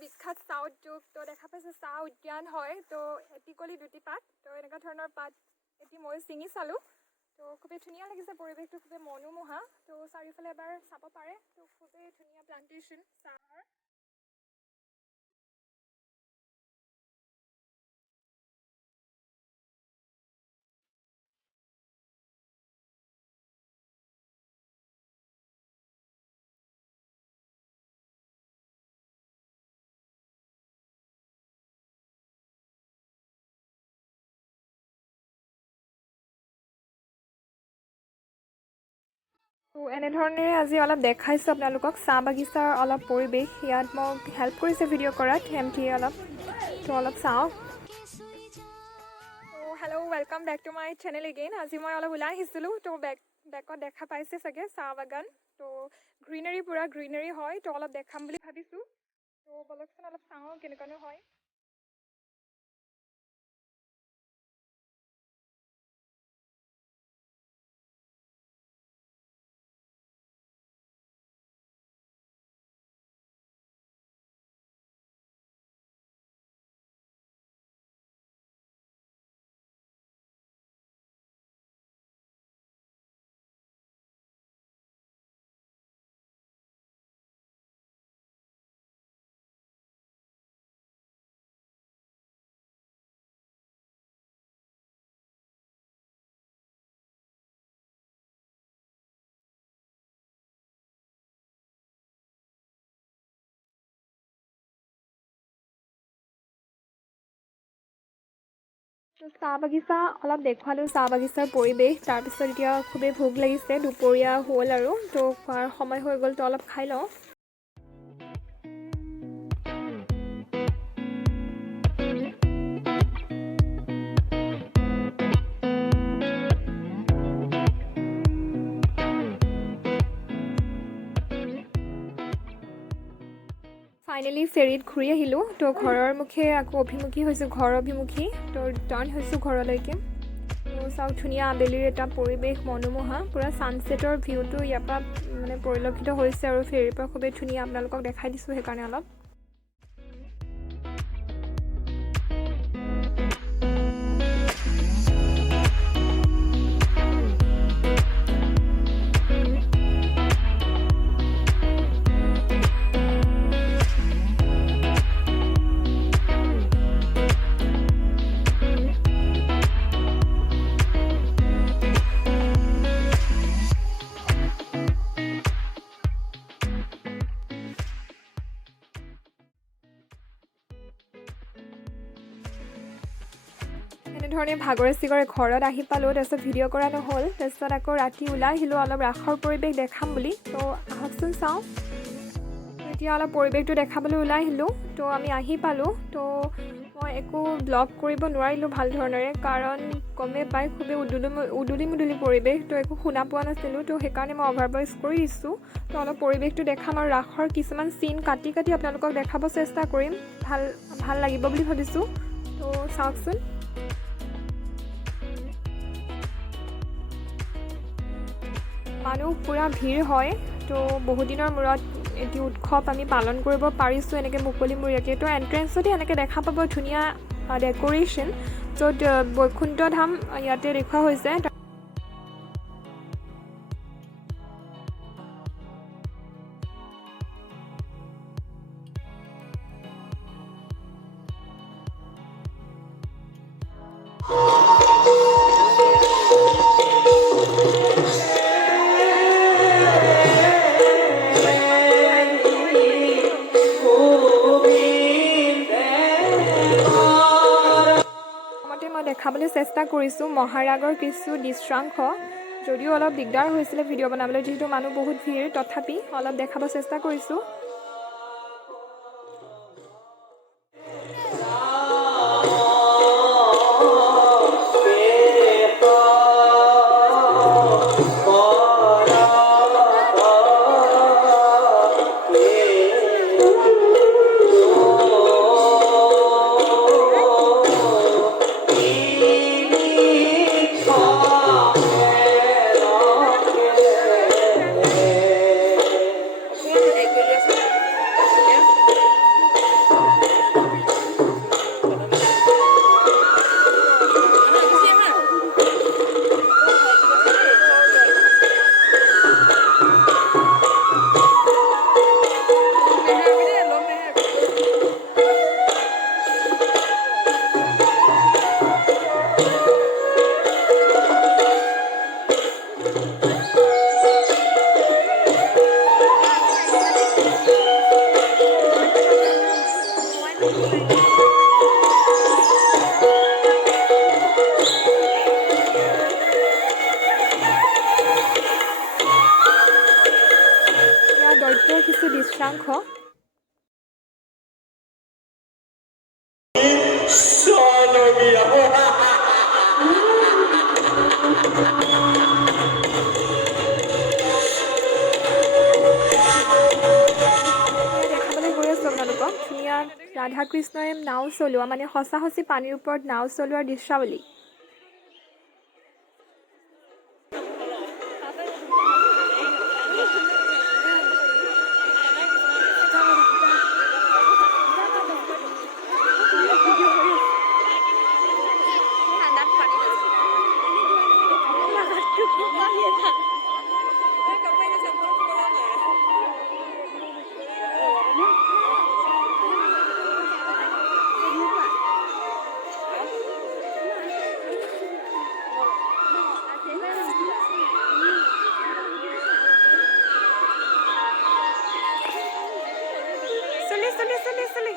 বিখ্যাত চাহ উদ্যোগ তো দেখা পাইছে চাহ উদ্যান হয় তো এটিকলি দুটি পাত তো এনেকুৱা ধৰণৰ পাত এটি মই ছিঙি চালোঁ তো খুবেই ধুনীয়া লাগিছে পৰিৱেশটো খুবেই মনোমোহা তো চাৰিওফালে এবাৰ চাব পাৰে তো খুবেই ধুনীয়া প্লান্টেশ্যন চাহৰ তো এনেধৰণে আজি অলপ দেখাইছোঁ আপোনালোকক চাহ বাগিচাৰ অলপ পৰিৱেশ ইয়াত মোক হেল্প কৰিছে ভিডিঅ' কৰাত এমটিয়ে অলপ চাওঁ তো hello' welcome back to my channel again আজি মই অলপ ওলাই আহিছিলোঁ তো বেকত দেখা পাইছে চাগে চাহ বাগান তো গ্ৰীনাৰী পূৰা গ্ৰীনাৰী হয় তো অলপ দেখাম বুলি ভাবিছোঁ তো বলকচোন অলপ চাওঁ কেনেকুৱানো হয় চাহ বাগিচা অলপ দেখুৱালোঁ চাহ বাগিচাৰ পৰিৱেশ তাৰপিছত এতিয়া খুবেই ভোক লাগিছে দুপৰীয়া হ'ল আৰু তো খোৱাৰ সময় হৈ গ'ল তো অলপ খাই লওঁ ফাইনেলি ফেৰীত ঘূৰি আহিলোঁ তো ঘৰৰ মুখে আকৌ অভিমুখী হৈছোঁ ঘৰ অভিমুখী তো ৰিটাৰ্ণ হৈছোঁ ঘৰলৈকে তো চাওক ধুনীয়া আবেলিৰ এটা পৰিৱেশ মনোমোহা পূৰা ছানছেটৰ ভিউটো ইয়াৰ পৰা মানে পৰিলক্ষিত হৈছে আৰু ফেৰীৰ পৰা খুবেই ধুনীয়া আপোনালোকক দেখাই দিছোঁ সেইকাৰণে অলপ এনেধৰণে ভাগৰে চিগৰে ঘৰত আহি পালোঁ তাৰপিছত ভিডিঅ' কৰা নহ'ল তাৰপিছত আকৌ ৰাতি ওলাই আহিলোঁ অলপ ৰাসৰ পৰিৱেশ দেখাম বুলি তো আহকচোন চাওঁ এতিয়া অলপ পৰিৱেশটো দেখাবলৈ ওলাই আহিলোঁ তো আমি আহি পালোঁ তো মই একো ব্লগ কৰিব নোৱাৰিলোঁ ভাল ধৰণেৰে কাৰণ গমেই পাই খুবেই উদুলি মুদুলি পৰিৱেশ তো একো শুনা পোৱা নাছিলোঁ তো সেইকাৰণে মই অভাৰ ভইচ কৰি দিছোঁ তো অলপ পৰিৱেশটো দেখাম আৰু ৰাসৰ কিছুমান চিন কাটি আপোনালোকক দেখাব চেষ্টা কৰিম ভাল লাগিব বুলি ভাবিছোঁ তো চাওকচোন মানুহ পূৰা ভিৰ হয় তো বহুদিনৰ মূৰত এটি উৎসৱ আমি পালন কৰিব পাৰিছোঁ এনেকৈ মুকলিমূৰীয়াকৈ তো এণ্ট্ৰেঞ্চতে এনেকৈ দেখা পাব ধুনীয়া ডেক'ৰেশ্যন য'ত বৈকুণ্ঠ ধাম ইয়াতে দেখুওৱা হৈছে চেষ্টা কৰিছোঁ মহাৰাগৰ কিছু দৃশ্যাংশ যদিও অলপ দিগদাৰ হৈছিলে ভিডিঅ' বনাবলৈ যিহেতু মানুহ বহুত ভিৰ তথাপি অলপ দেখাব চেষ্টা কৰিছোঁ দৈত্যৰ কিছু দৃশ্যাংশ ধুনীয়া ৰাধা কৃষ্ণই নাও চলোৱা মানে সঁচা সঁচি পানীৰ ওপৰত নাও চলোৱাৰ দৃশ্যাৱলী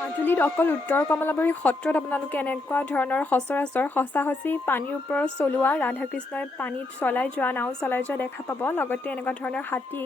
মাজুলীত অকল উত্তৰ কমলাবাৰী সত্ৰত আপোনালোকে এনেকুৱা ধৰণৰ সচৰাচৰ সঁচা সঁচি পানীৰ ওপৰত চলোৱা ৰাধা কৃষ্ণই পানীত চলাই যোৱা নাও চলাই যোৱা দেখা পাব লগতে এনেকুৱা ধৰণৰ হাতী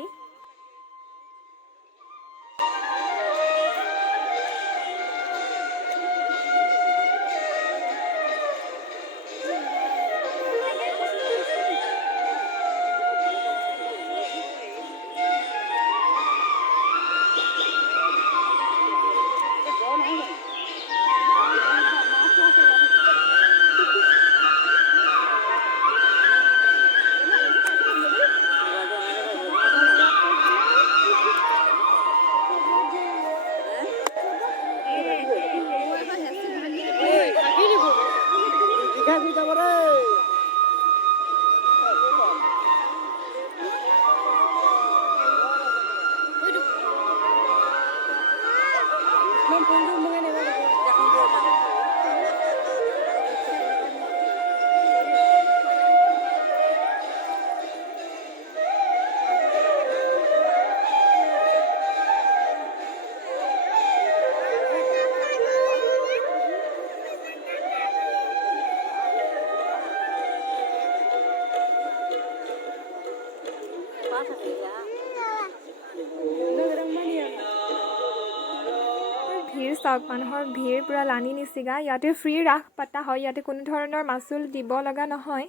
ভিৰ চাওক মানুহৰ ভিৰ পুৰা লানি নিচিগা ইয়াতে ফ্ৰী ৰাস পাতা হয় ইয়াতে কোনো ধৰণৰ মাচুল দিব লগা নহয়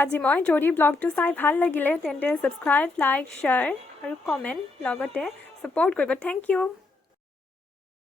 আজি মই যদি ব্লগটো চাই ভাল লাগিলে তেন্তে ছাবস্ক্ৰাইব লাইক শ্বেয়াৰ আৰু কমেণ্ট লগতে ছাপোৰ্ট কৰিব থেংক ইউ